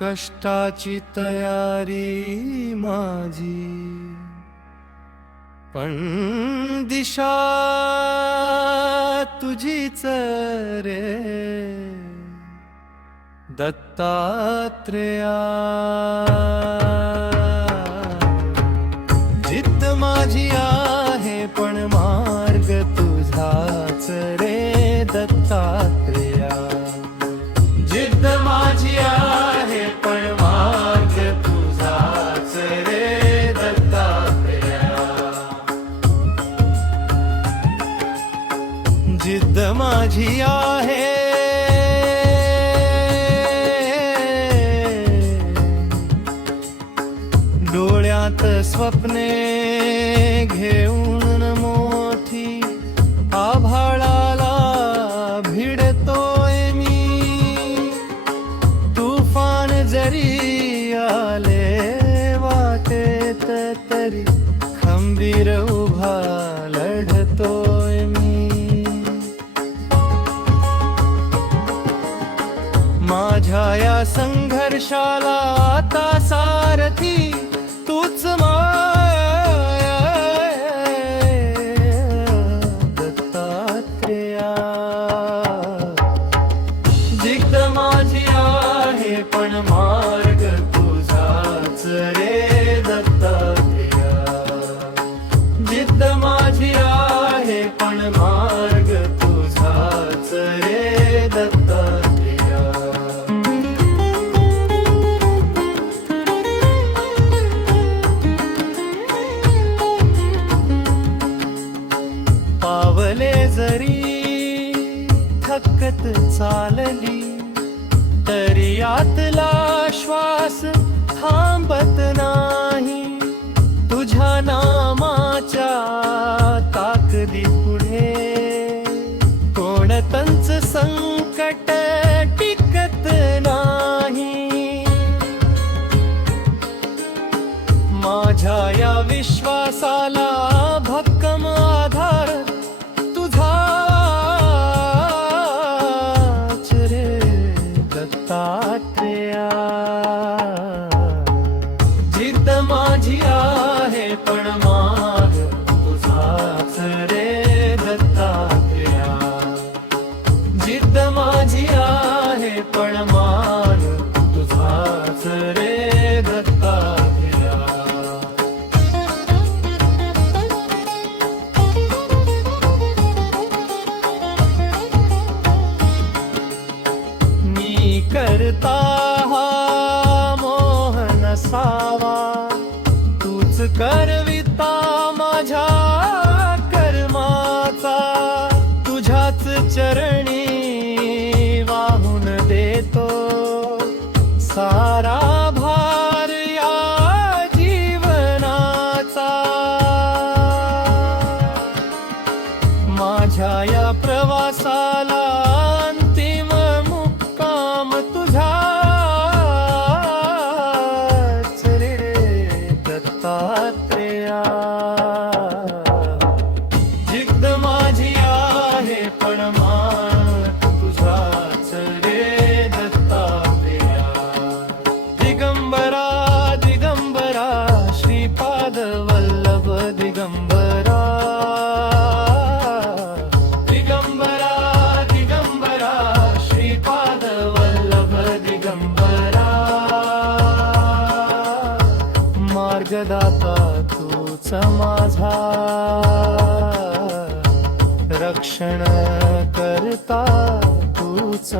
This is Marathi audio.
कष्टाची तयारी माझी, पण दिशा तुझीच रे दत्तात्रेया। जिद्द माझी आहे पण मार्ग तुझाच रे दत्तात्रेया। जिद्द माझी आहे पण मार्ग तुझाच रे दत्तात्रेया। जिद्द माझी आहे डोळ्यात स्वप्ने घेऊन मोठी आभाळाला भिडतोय मी। तुफान जरी आले वाटेत तरी खंबीर उभा लढतोय मी। माझ्या या संघर्षाला आता सारथी तूच माया दत्तात्रेया। जिद्द माझी आहे पण मार्ग तुझाच रे दत्तात्रेया। जिद्द माझी आहे पण मार्ग तुझाच रे दत्तात्रेया। पावले जरी थकत चालली तरी आतला श्वास थांबत नाही। तुझ्या नामाच्या ताकदी पुढे कोणतंच संकट टिकत नाही। माझ्या या विश्वासाला भक्कम आधार दत्तात्रेया। जिद्द माझी आहे पण मार्ग तुझाच रे दत्तात्रेया। जिद्द माझी आहे पण मार्ग तुझाच रे दत्तात्रेया। करता हा मोह नसावा, तूच करविता माझ्या कर्माचा। तुझ्याच चरणी वाहून देतो सारा भार या जीवनाचा। माझ्या या प्रवासाला दत्तात्रेया। जिद्द माझी आहे पण मार्ग तुझाच रे दत्तात्रेया। दिगंबरा दिगंबरा श्रीपाद वल्लभ दिगंबरा। दिगंबरा दिगंबरा श्रीपाद वल्लभ दिगंबरा। मार्गदाता तूच माझा, रक्षण करता तूच